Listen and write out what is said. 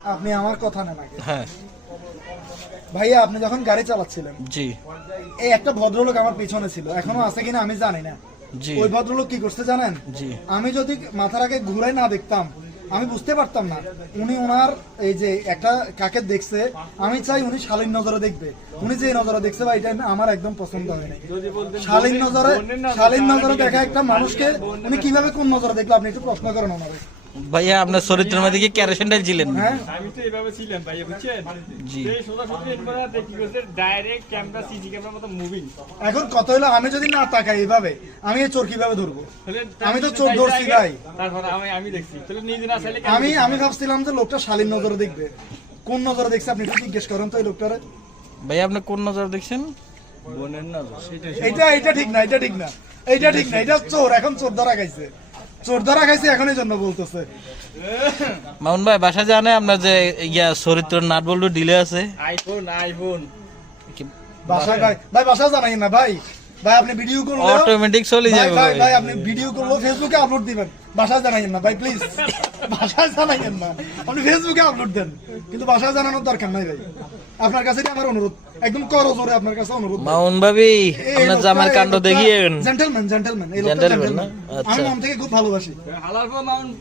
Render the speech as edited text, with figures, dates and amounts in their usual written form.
আপনি আমার কথা নেন আগে। হ্যাঁ ভাইয়া আপনি যখন গাড়ি চালাচ্ছিলেন, জি এই একটা ভদ্রলোক আমার পিছনে ছিল, এখনো আছে কিনা আমি জানি না। জি ওই ভদ্রলোক কি করতে জানেন? জি আমি যদি মাথার আগে ঘুরাই না দেখতাম আমি বুঝতে পারতাম না উনি ওনার এই যে একটা কাকে দেখছে। আমি চাই উনি শালীন নজরে দেখবে। উনি যে নজরে দেখছে ভাই এটা আমার একদম পছন্দ হয় নাই। শালীন নজরে দেখা একটা মানুষকে উনি কিভাবে কোন নজরে দেখলো আপনি একটু প্রশ্ন করেন ওনারে। ভাইয়া আপনার চরিত্রের মধ্যে কি ক্যারেশন ঢালছিলেন? হ্যাঁ আমি তো এভাবে ছিলাম ভাই, বুঝছেন? জি। এই সোজাসুজি এরপরে দেখি করছে ডাইরেক্ট ক্যামেরা, সিসি ক্যামেরার মতো মুভিং। এখন কত হলো আমি যদি না তাকাই এইভাবে আমি এই চোর কিভাবে ধরবো? আমি তো চোর ধরছি ভাই। তারপর আমি দেখছি তাহলে নিজে না চাইলে আমি ভাবছিলাম যে লোকটা শালীন নজরে দেখবে। কোন নজরে দেখছে আপনি একটু জিজ্ঞেস করেন তো এই লোকটারে। ভাইয়া আপনি কোন নজর দেখছেন? বোনের নজর সেটা এটা ঠিক না, এটা ঠিক না, এটা ঠিক না। এটা চোর, এখন চোর ধরা খাইছে, চোর ধরা খাইছে এখন এই জন্য বলতেছে। মামুন ভাই বাসা জানে আপনার যে চরিত্র নাট বল্টু ডিলে আছে? আইফোন বাসায় ভাই বাসায় জানাই না ভাই। ভাই আপনি ভিডিও করলে অটোমেটিক চলে যাবে ভাই ভাই। ভাই আপনি ভিডিও করলে ফেসবুকে আপলোড দিবেন, বাসায় জানাইয়েন না ভাই প্লিজ। বাসায় জানাইয়েন না, আপনি ফেসবুকে আপলোড দেন, কিন্তু বাসায় জানানোর দরকার নাই ভাই। আপনার কাছে এটা আমার অনুরোধ, একদম করজোরে আপনার কাছে অনুরোধ। মামুন ভাবি আপনার জামার কাণ্ড দেখিয়েন। জেন্টলম্যান এই লোকটা Gentleman না? জেন্টলম্যান। আমি আচ্ছা। মন থেকে খুব ভালোবাসি। হালার পর মাউন্ট